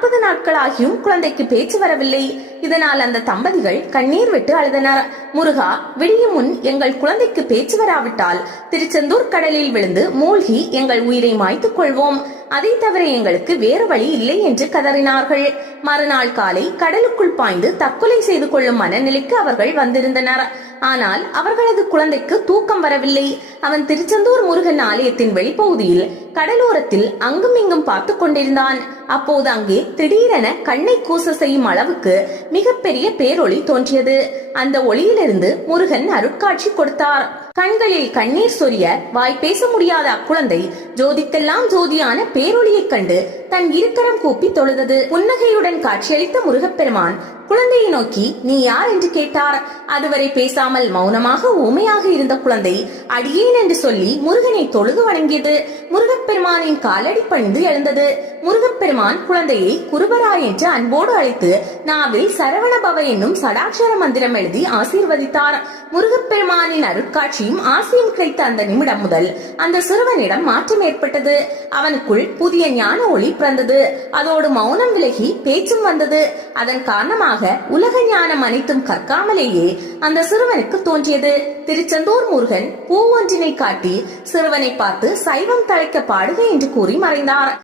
40 நாட்களாகியும் குழந்தைக்கு பேச்சு வரவில்லை. இதனால் அந்த தம்பதிகள் கண்ணீர் விட்டு அழுதனர். முருகா, விடியும் முன் எங்கள் குழந்தைக்கு பேச்சு வராவிட்டால் திருச்செந்தூர் கடலில் விழுந்து மூழ்கி எங்கள் உயிரை மாய்த்துக் கொள்வோம். அதை தவிர எங்களுக்கு வேறு வழி இல்லை என்று கதறினார்கள். மறுநாள் காலை கடலுக்குள் பாய்ந்து தற்கொலை செய்து கொள்ளும் மனநிலைக்கு அவர்கள் வந்திருந்தனர். ஆனால் அவர்களது குழந்தைக்கு தூக்கம் வரவில்லை. அவன் திருச்செந்தூர் முருகன் ஆலயத்தின் வெளிப்பகுதியில் கடலோரத்தில் அங்கும் இங்கும் பார்த்து கொண்டிருந்தான். அப்போது அங்கே திடீரென கண்ணை கூச செய்யும் அளவுக்கு மிகப்பெரிய பேரொளி தோன்றியது. அந்த ஒளியிலிருந்து முருகன் அருட்காட்சி கொடுத்தார். கண்களில் கண்ணீர் சொரிய வாய் பேச முடியாத அக்குழந்தை ஜோதிக்கெல்லாம் ஜோதியான பேரொளியைக் கண்டு தன் இருக்கரம் கூப்பி தொழுதது. புன்னகையுடன் காட்சியளித்த முருகப்பெருமான் குழந்தையை நோக்கி நீ யார் என்று கேட்டார். அதுவரை பேசாமல் மௌனமாக ஊமையாக இருந்த குழந்தை அடியேன் என்று சொல்லி முருகனை தொழுது வணங்கியது. முருகப்பெருமானின் காலடி பணிந்து எழுந்தது. முருகப்பெருமான் குழந்தையை குருபரா என்று அன்போடு அழைத்து நாவில் சரவணபவ என்னும் சடாட்சர மந்திரம் எழுதி ஆசீர்வதித்தார். முருகப்பெருமானின் அருட்காட்சியும் ஆசையும் கிடைத்த அந்த நிமிடம் முதல் அந்த சிறுவனிடம் மாற்றம் ஏற்பட்டது. அவனுக்குள் புதிய ஞான ஒளி பிறந்தது. அதோடு மௌனம் விலகி பேச்சும் வந்தது. அதன் காரணமாக உலக ஞானம் அனைத்தும் கற்காமலேயே அந்த சிறுவனுக்கு தோன்றியது. திருச்செந்தூர் முருகன் பூ ஒன்றினை காட்டி சிறுவனை பார்த்து சைவம் தழைக்க பாடுக என்று கூறி மறைந்தார்.